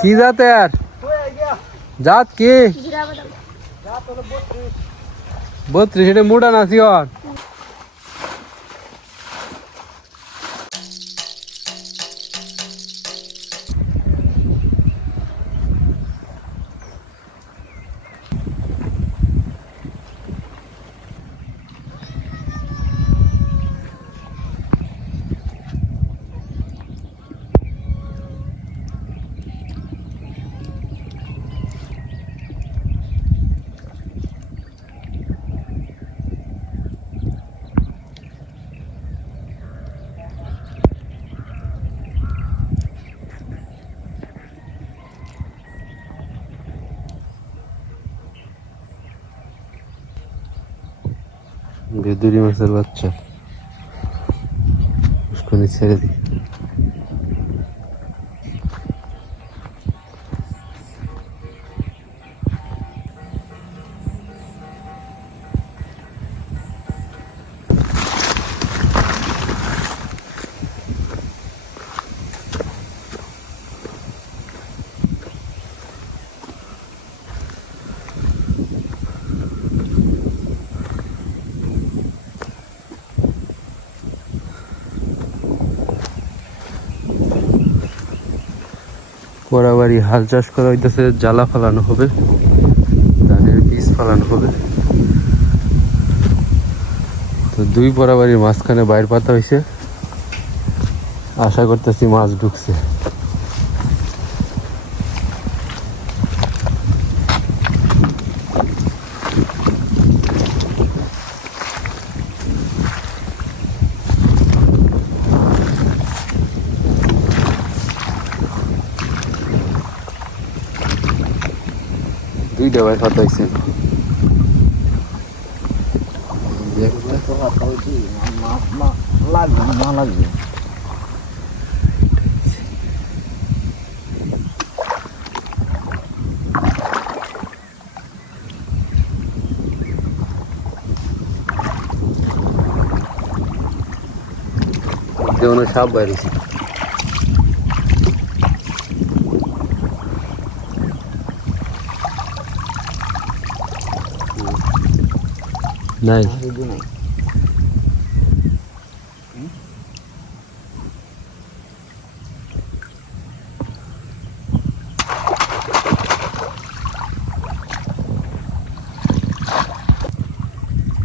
কি জাতের? জাত কি? 32 এটা মোটা না সিওর? ভেদুরি মাছের বাচ্চা উস্কনি ছেড়ে দিই। বরাবরই হাল চাষ করা হইতেছে, জ্বালা ফালানো হবে, ধানের বীজ ফালানো হবে। তো দুই বরাবরই মাঝখানে বাইর পাতা হয়েছে, আশা করতেছি মাছ ঢুকছে। দুইটা বাইর পাতা হয়েছে। যেমন সাপ বাইরেছে। নাই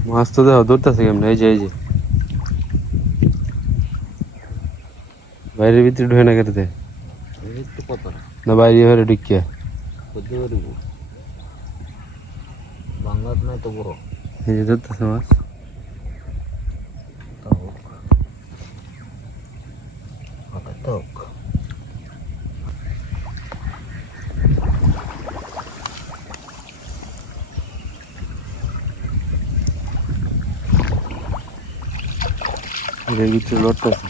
মাছ তো দেখো ধরতেছে কেমন। এই যে এই যে বাইরের ভিতরে ঢুকে না কেটে না বাইরে ঘরে ঢুকিয়া বাংলাত নাই তো বড়। এই যে ধরতেছে মাছ। এর ভিতরে লড়তেছে।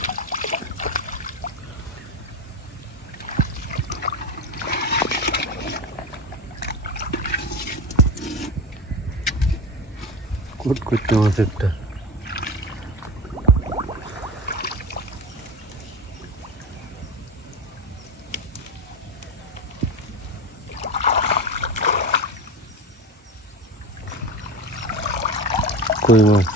কুট কুটতে মাছ একটা। কই মাছ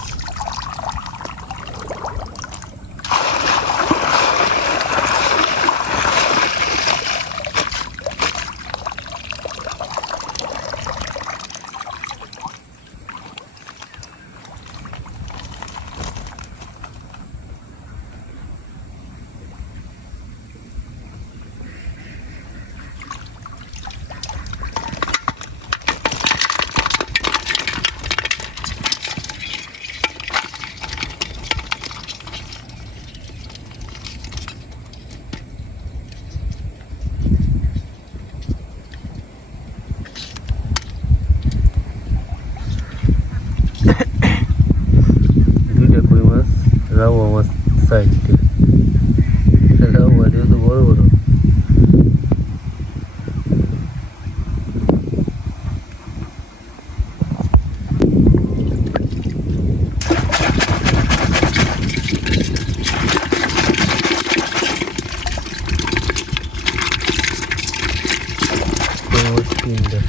তিনটা।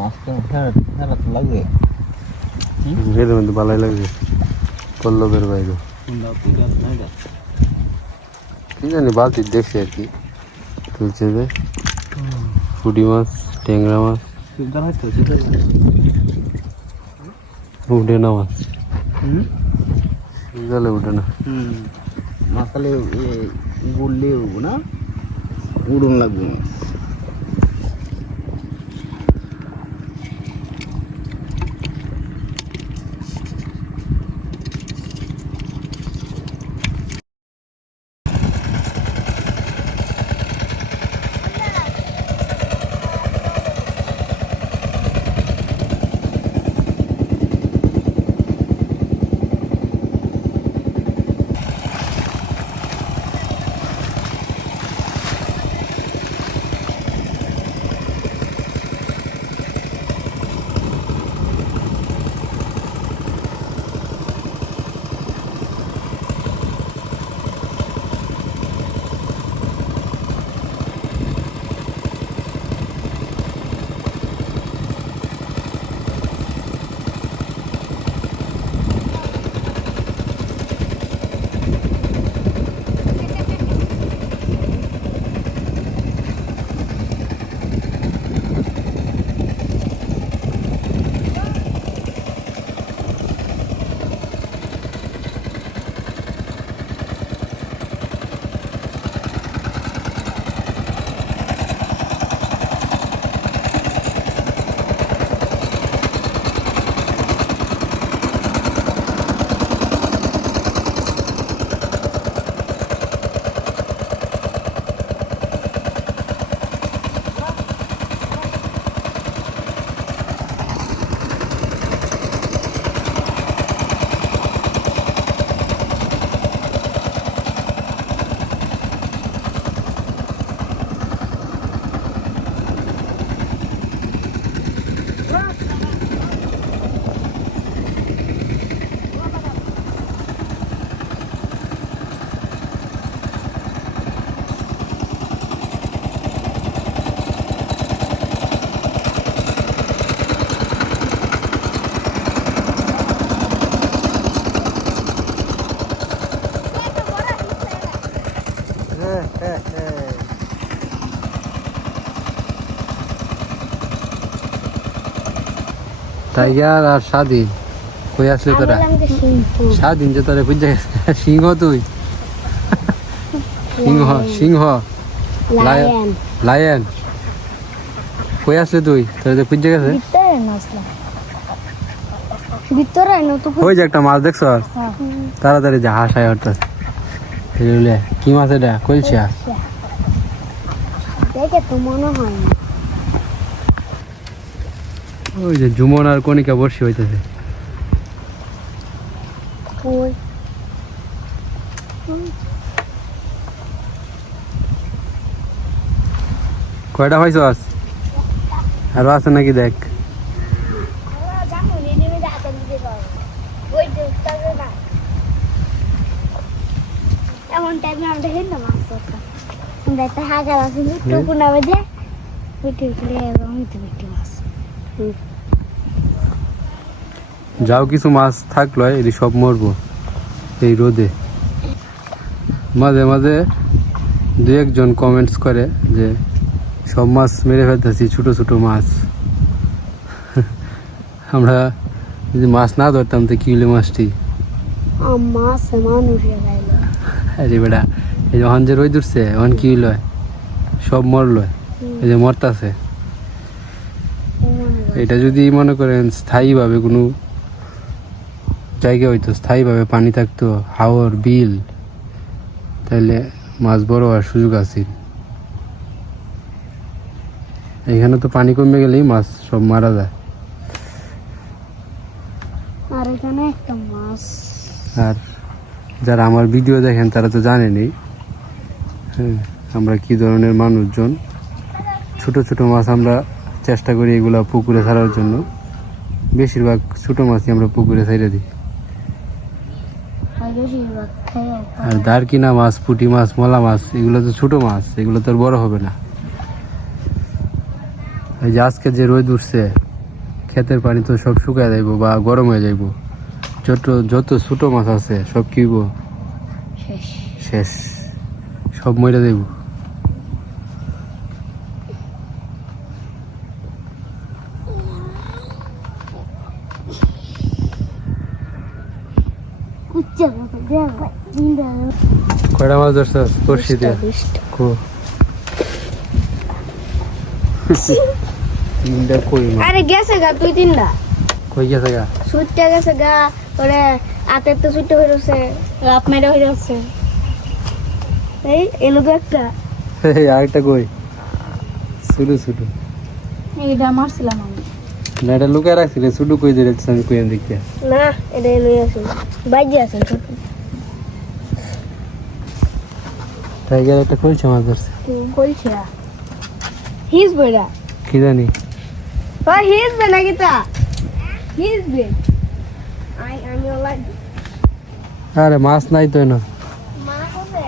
মাছটা ফেরা তো লাগে এর মধ্যে ভালোই লাগছে পল্লবের বাইরে। কি জানি বালতি দেখছি আর কি তুলছে যে পুঁটি মাছ, ট্যাংরা মাছ, উঠে না মাছ, জালে উঠে না। মাছালে গুললে না উড়ন লাগবে মাছ। টাইগার আর স্বাধীন কই আসলে তোরা? স্বাধীন যে তোরা বুঝে গেছে সিংহ, তুই সিংহ সিংহ লায়ন কই আসলে তুই? তোরা যে বুঝে গেছে ওই যে একটা মাছ দেখছ তাড়াতাড়ি জাহাজ আয় হঠাৎ। কি মাছ এটা? কলসিয়া দেখে তো মনে হয় না। ওই যে জুমন আর কণিকা বর্ষি হইতেছে। ওই কয়টা পাইছ আজ? আরো আছে নাকি দেখ। এমন টাইমে আমরা হেন না মাছ ধরতাম আমরা একটা হাজার আছে টুকুনা বেঁধে উঠে উঠলে এবং উঠে মাছ যাও কিছু মাছ থাকলো এটি সব মরবো এই রোদে। মাঝে মাঝে দু একজন কমেন্টস করে যে সব মাছ মেরে ফেলতেছি, ছোট ছোট মাছ। আমরা যদি মাছ না ধরতাম তো কি হলো মাছটি? মাছ মানুষ লাগাইলো আরে বেটা, এই যখন যে রোদ উঠছে এখন কি হইলো? সব মরলো, এই যে মরতাছে। এটা যদি মনে করেন স্থায়ীভাবে কোনো জায়গা হইতো, স্থায়ীভাবে পানি থাকতো, হাওর বিল, তাহলে মাছ বড় হওয়ার সুযোগ আছে। এখানে তো পানি কমে গেলেই মাছ সব মারা যায়। আর এখানে একটা মাছ। আর যারা আমার ভিডিও দেখেন তারা তো জানেনি হ্যাঁ আমরা কি ধরনের মানুষজন। ছোট ছোট মাছ আমরা চেষ্টা করি এগুলা পুকুরে ছাড়ার জন্য। বেশিরভাগ ছোট মাছই আমরা পুকুরে ছেড়ে দিই। আর দারকিনা মাছ, পুঁটি মাছ, মলা মাছ, এগুলো তো ছোট মাছ, এগুলো তো আর বড় হবে না। এই যে আজকে যে রোদ উঠছে, ক্ষেতের পানি তো সব শুকায় যাইব বা গরম হয়ে যাইব। যত ছোট মাছ আছে সব কি হইব? শেষ, সব মরে যাইব। কয়টা মাছ ধরছস বড়শি দিয়ে? তিনটা কই মাছ। আরে গেছে গা দুই তিনটা কই গেছে গা? সুইটটা গেছে গা, ওরে আতের তো সুইটটা হয়ে রয়েছে, রাপ মেরে হয়ে যাচ্ছে। এই এলো তো একটা, এই আরেকটা কই? ছোট ছোট। এইটা মারছিলাম আমি। না এটা লুকায় রাখছি রে, ছোট কই ধরে আমি কই দেখতে। না এটা এলো আছে, বাইজে আছে ছোট। টাইগার একটা কইছে মাছ ধরছে। কইছে হিজ বইরা কি জানি। ওই হিজ বে নাকি তা হিজ বে আমি ওলা আরে মাছ নাই তো না। মানা করবে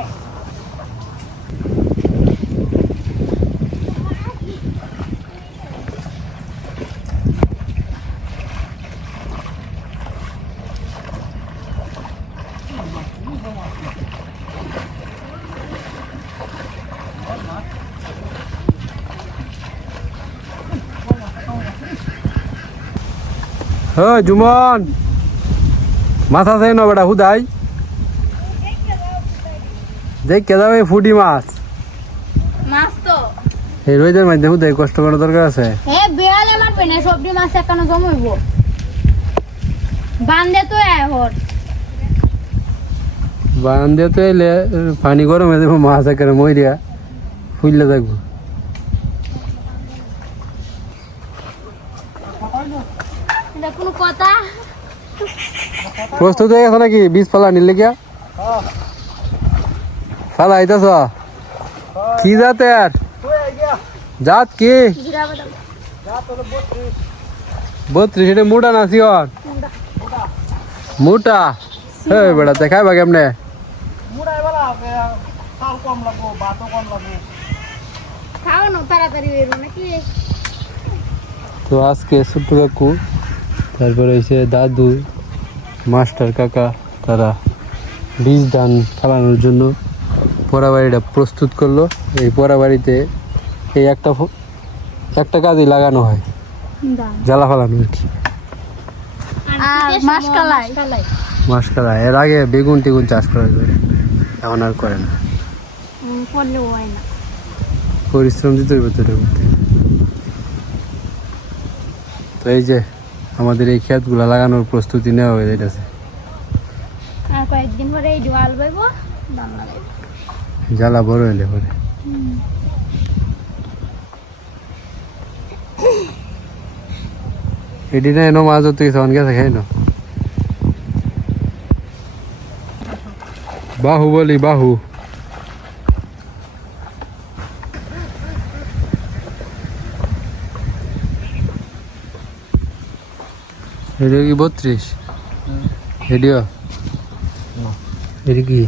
জুমন মাছ আছে না বেটা? হুদাই দেখ কে যাবে ফুটি মাছ। মাছ তো এই রোদের মধ্যে হুদাই কষ্ট করার দরকার আছে। এ বেয়ালে মারবে না, সবজি মাছ একানো জমইব বান্দে তো এখন বান্ধে তো এলে পানি গরম হয়ে যাবো, মাছ একেবারে মরিয়া ফুললে থাকবো। এটা কোনো কথা? প্রস্তুত হয়ে গেছে নাকি বীজ ফালা নিলে গিয়া? ফালা আইতাছ কি জাতের? জাত কি? 32। এটা মোটা না সিওর? মোটা। হ্যাঁ বেটা দেখাইবা কেমনে? খাও না তাড়াতাড়ি বেরো নাকি? তো আজকে ছোট্ট কাকু, তারপরে হয়েছে দাদু, মাস্টার কাকা, তারা বীজ ধান ফালানোর জন্য পোড়াবাড়িটা প্রস্তুত করলো। এই পোড়াবাড়িতে এই একটা কাজই লাগানো হয়, জ্বালা ফালানো আর কি। মাসকালাই এর আগে বেগুন টেগুন চাষ করা যায়, এখন আর করে না। পরিশ্রম দিতে হইব তো করতে। তো এই যে আমাদের এই ক্ষেতগুলা লাগানোর প্রস্তুতি নেওয়া হয়ে যাইতেছে। আর কয়েকদিন পরে এই জোয়াল বাইব, ধান লাগাইব। জ্বালা বড় হইলে পরে এটি না এনো মাছ ধরতে গেছে, অন গেছে খাই না। বাহুবলী বাহু। ভিডিও কি 32 ভিডিও না। এটা কি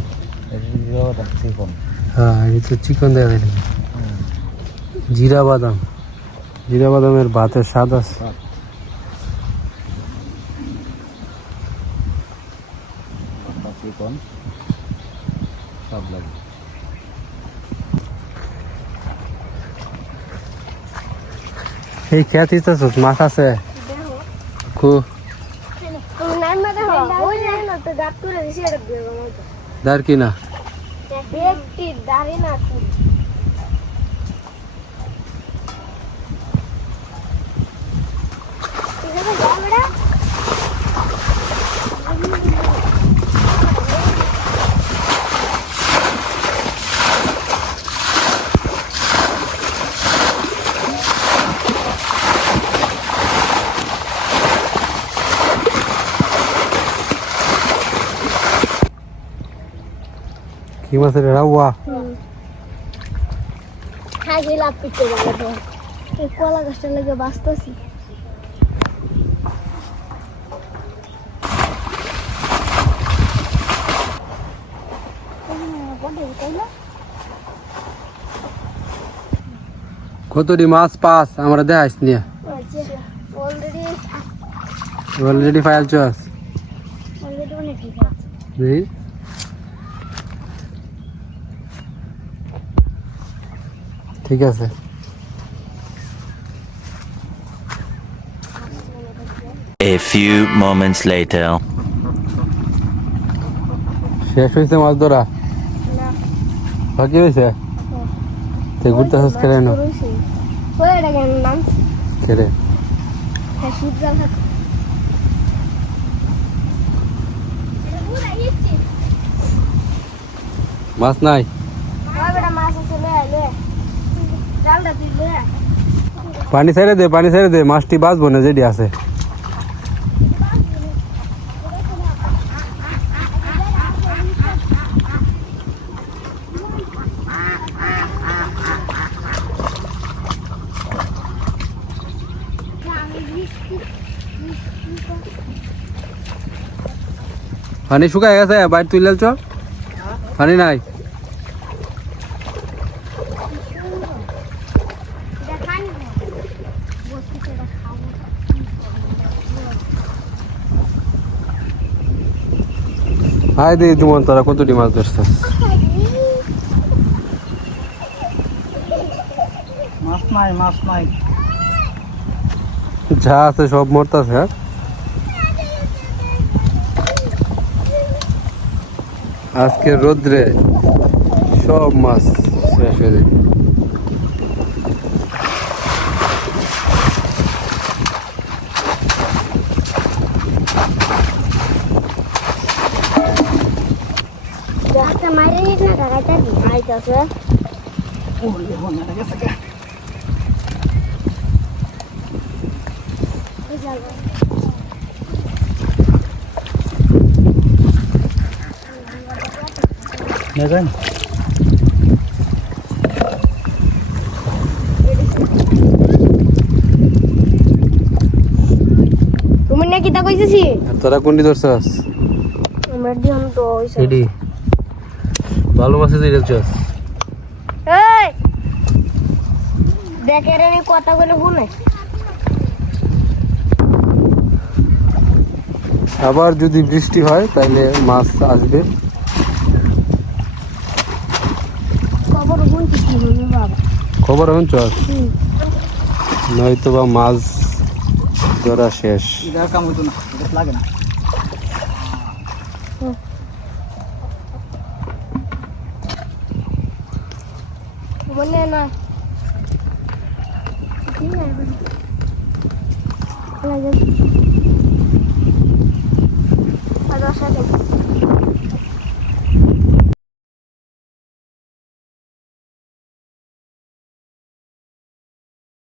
চিকন। হ্যাঁ এটা তো চিকন দেওয়া যায় জিরা বাদামের ভাতের স্বাদ আছে চিকন সব লাগে। এই খেয়া তিস্তাছ মাছ আছে কু দার কি না কি মাছের রাওয়া কলা গাছটা লেগে বাঁচতেছি কতটি মাছ পাস আমরা দেখাইস নিয়ে অলরেডি ফাইল চস ঠিক আছে A few moments later. শেষ হয়েছে মাছ ধরা বাকি হয়েছে তুই ঘুরতে হাস করে না কেড়ে মাছ নাই পানি ছেড়ে দে মাছটি বাঁচবো না যেটি আছে পানি শুকায় গেছে বাইর তুইলাল চ পানি নাই হাই দি তোমার তোরা কতটি মাছ ধরছিস মাছ নাই যা আছে সব মরতাছে হ্যাঁ আজকে রোদ্রে সব মাছ শেষ হয়ে যাবে দেখেন তুমি না কিতা কইছিস তোরা কোনটি ধরছস আমরা দিন তো হইছে এডি ভালো মাছ দিয়ে ধরছস এই দেখে রে কথা বলে শুনে আবার যদি বৃষ্টি হয় তাহলে মাছ আসবে খবর শুনছি কি হইবে বাবা খবর এখন চল নয়তো বা মাছ ধরা শেষ এটা কাম হইতো না এটা লাগে না মনে না কি লাগে